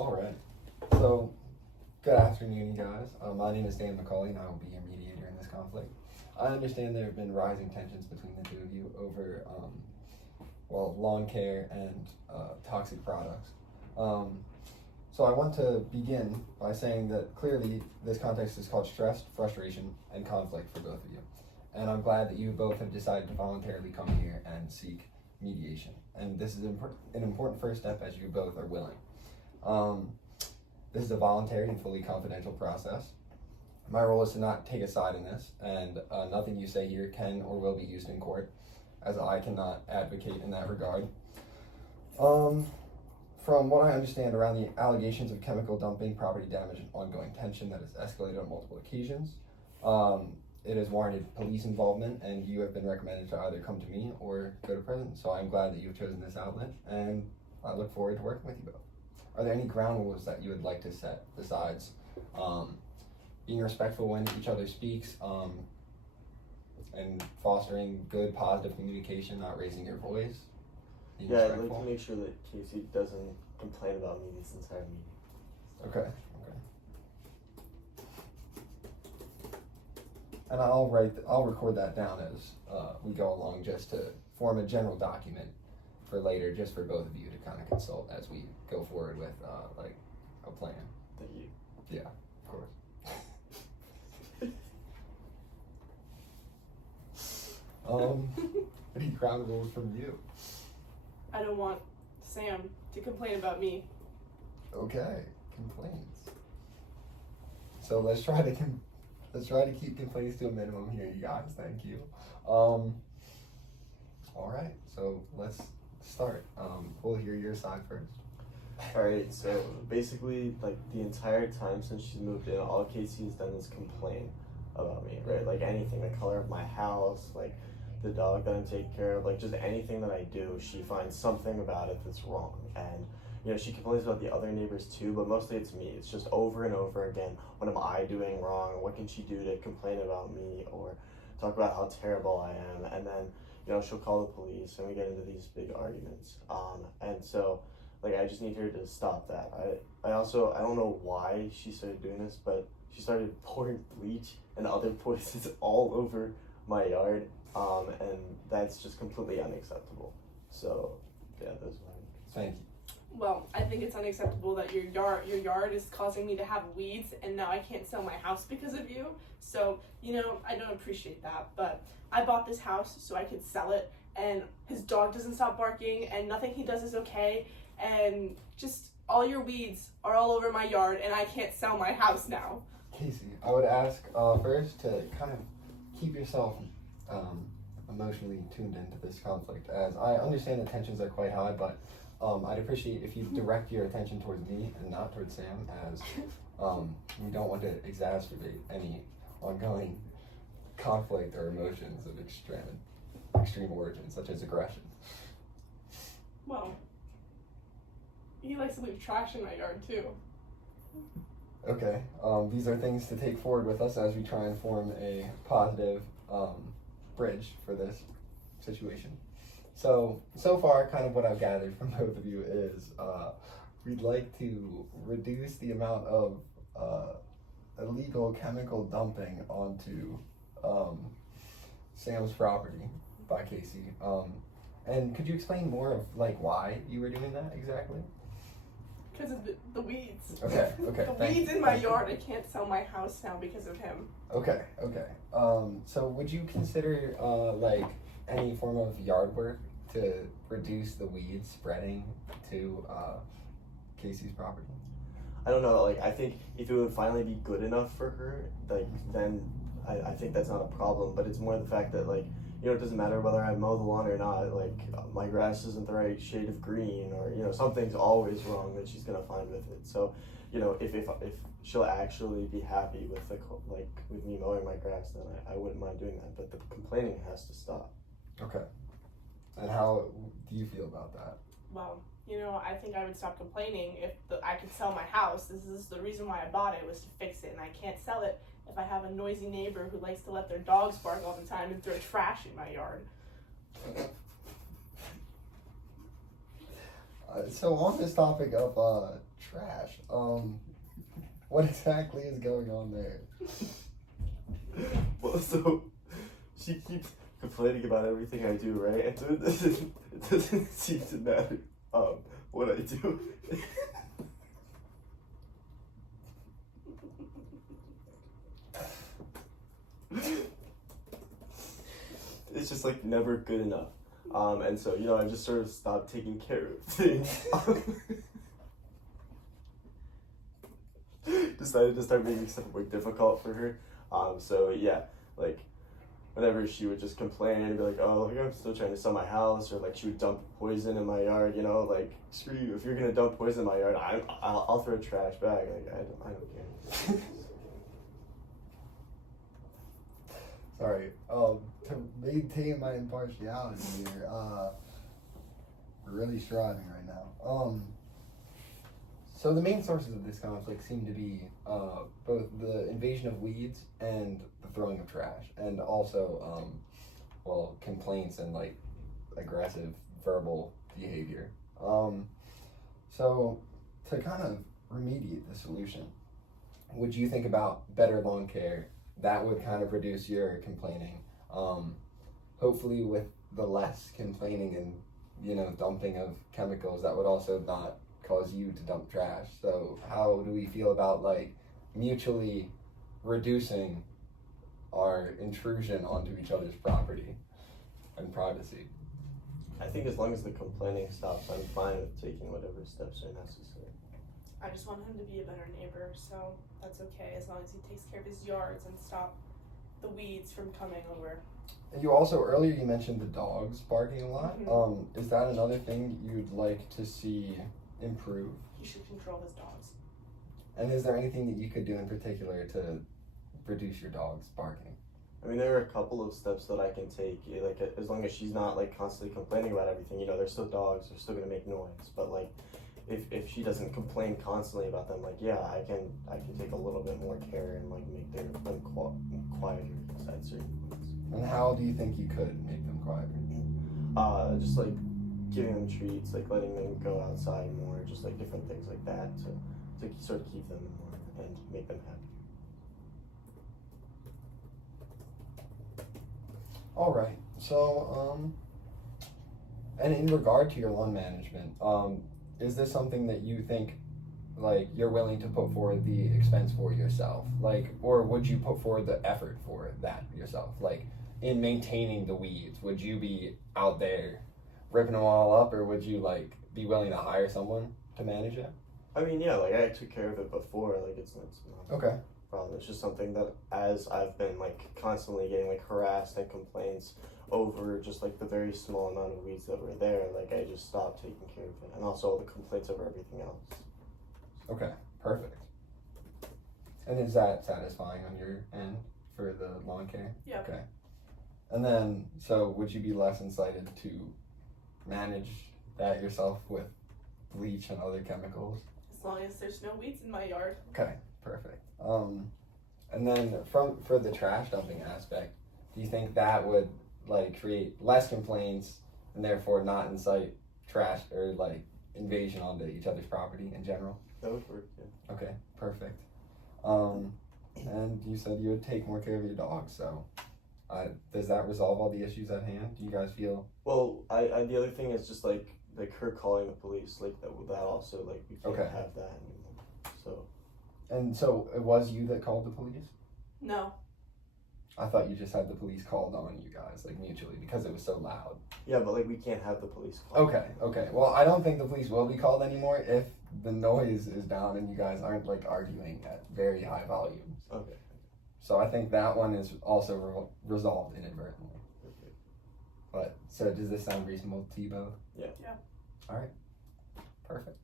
All right. So, good afternoon, you guys. My name is Dan McCauley, and I will be your mediator in this conflict. I understand there have been rising tensions between the two of you over, lawn care and toxic products. So I want to begin by saying that clearly this context is called stress, frustration, and conflict for both of you. And I'm glad that you both have decided to voluntarily come here and seek mediation. And this is an important first step, as you both are willing. This is a voluntary and fully confidential process. My role is to not take a side in this, and nothing you say here can or will be used in court, as I cannot advocate in that regard. From what I understand around the allegations of chemical dumping, property damage, and ongoing tension that has escalated on multiple occasions, it has warranted police involvement, and you have been recommended to either come to me or go to prison. So I'm glad that you've chosen this outlet, and I look forward to working with you both. Are there any ground rules that you would like to set besides being respectful when each other speaks, and fostering good, positive communication, not raising your voice? Yeah, I'd like to make sure that Casey doesn't complain about me this entire meeting. Okay. And I'll record that down as we go along, just to form a general document for later, just for both of you to kind of consult as we go forward with a plan. Thank you. Yeah, of course. Any ground rules from you? I don't want Sam to complain about me. Okay, complaints. So let's try to keep complaints to a minimum here, you guys. Thank you. All right, so let's start. We'll hear your side first. Alright, so basically, like, the entire time since she's moved in, all Casey has done is complain about me, right? Like, anything, the color of my house, like, the dog that I'm taking care of, like, just anything that I do, she finds something about it that's wrong. And, you know, she complains about the other neighbors too, but mostly it's me. It's just over and over again, what am I doing wrong? What can she do to complain about me or talk about how terrible I am? And then, you know, she'll call the police and we get into these big arguments. And so, like, I just need her to stop that. I don't know why she started doing this, but she started pouring bleach and other poisons all over my yard. And that's just completely unacceptable. So, yeah, those are my Thank you. Well, I think it's unacceptable that your yard is causing me to have weeds, and now I can't sell my house because of you. So, you know, I don't appreciate that, but I bought this house so I could sell it, and his dog doesn't stop barking, and nothing he does is okay, and just all your weeds are all over my yard, and I can't sell my house now. Casey, I would ask first to kind of keep yourself emotionally tuned into this conflict, as I understand the tensions are quite high, but I'd appreciate if you direct your attention towards me and not towards Sam, as we don't want to exacerbate any ongoing conflict or emotions of extreme origin, such as aggression. Well, he likes to leave trash in my yard too. Okay, these are things to take forward with us as we try and form a positive bridge for this situation. So far, kind of what I've gathered from both of you is we'd like to reduce the amount of illegal chemical dumping onto Sam's property by Casey. And could you explain more of why you were doing that exactly? Because of the weeds. Okay. The weeds in my yard. I can't sell my house now because of him. Okay. So would you consider any form of yard work to reduce the weeds spreading to Casey's property? I don't know, I think if it would finally be good enough for her, then I think that's not a problem, but it's more the fact that, it doesn't matter whether I mow the lawn or not, my grass isn't the right shade of green, or, something's always wrong that she's gonna find with it. So, if she'll actually be happy with with me mowing my grass, then I wouldn't mind doing that, but the complaining has to stop. Okay. And how do you feel about that? Well, I think I would stop complaining if I could sell my house. This is the reason why I bought it, was to fix it, and I can't sell it if I have a noisy neighbor who likes to let their dogs bark all the time and throw trash in my yard. So on this topic of trash, what exactly is going on there? Well, so she keeps complaining about everything I do, right? And so it doesn't seem to matter what I do. It's just like never good enough. And so, you know, I just sort of stopped taking care of things. Decided to start making stuff more difficult for her. So yeah, like whenever she would just complain and be like, oh, like, I'm still trying to sell my house, or like she would dump poison in my yard, you know, like screw you, if you're gonna dump poison in my yard, I'll throw a trash bag. Like I don't care. Sorry. To maintain my impartiality here, we're really striving right now. So the main sources of this conflict seem to be both the invasion of weeds and the throwing of trash, and also, well, complaints and like aggressive verbal behavior. So to kind of remediate the solution, would you think about better lawn care? That would kind of reduce your complaining. Hopefully with the less complaining and, you know, dumping of chemicals, that would also not cause you to dump trash. So how do we feel about like mutually reducing our intrusion onto each other's property and privacy? I think as long as the complaining stops, I'm fine with taking whatever steps are necessary. I just want him to be a better neighbor, so that's okay as long as he takes care of his yards and stop the weeds from coming over. And you also, earlier you mentioned the dogs barking a lot. Mhm. Is that another thing you'd like to see improve? He should control his dogs. And is there anything that you could do in particular to reduce your dog's barking? I mean, there are a couple of steps that I can take. Like, as long as she's not like constantly complaining about everything, you know, they're still dogs. They're still gonna make noise. But like, if she doesn't complain constantly about them, like, yeah, I can take a little bit more care and like make them quieter inside certain points. And how do you think you could make them quieter? Just like giving them treats, like letting them go outside more, just like different things like that to sort of keep them more and make them happy. All right. So, and in regard to your lawn management, is this something that you think, like, you're willing to put forward the expense for yourself? Like, or would you put forward the effort for that yourself? Like, in maintaining the weeds, would you be out there ripping them all up, or would you, like, be willing to hire someone to manage it? I mean, yeah, like I took care of it before. Like it's not Okay. a problem. It's just something that as I've been like constantly getting like harassed and complaints over just like the very small amount of weeds that were there, like I just stopped taking care of it, and also all the complaints over everything else. Okay. Perfect. And is that satisfying on your end for the lawn care? Yeah. Okay. And then, so would you be less incited to manage that yourself with bleach and other chemicals? As long as there's no weeds in my yard. Okay, perfect. And then for the trash dumping aspect, do you think that would like create less complaints and therefore not incite trash or like invasion onto each other's property in general? That would work, yeah. Okay, perfect. And you said you would take more care of your dog, so does that resolve all the issues at hand? Do you guys feel? Well, I the other thing is just like her calling the police, like that also like we can't Okay. have that anymore. So And so it was you that called the police? No. I thought you just had the police called on you guys, like mutually, because it was so loud. yeah, but like we can't have the police call. Okay. Well, I don't think the police will be called anymore if the noise is down and you guys aren't like arguing at very high volumes. Okay. So I think that one is also resolved inadvertently. Okay. But so does this sound reasonable to you both? Yeah. Yeah. All right. Perfect.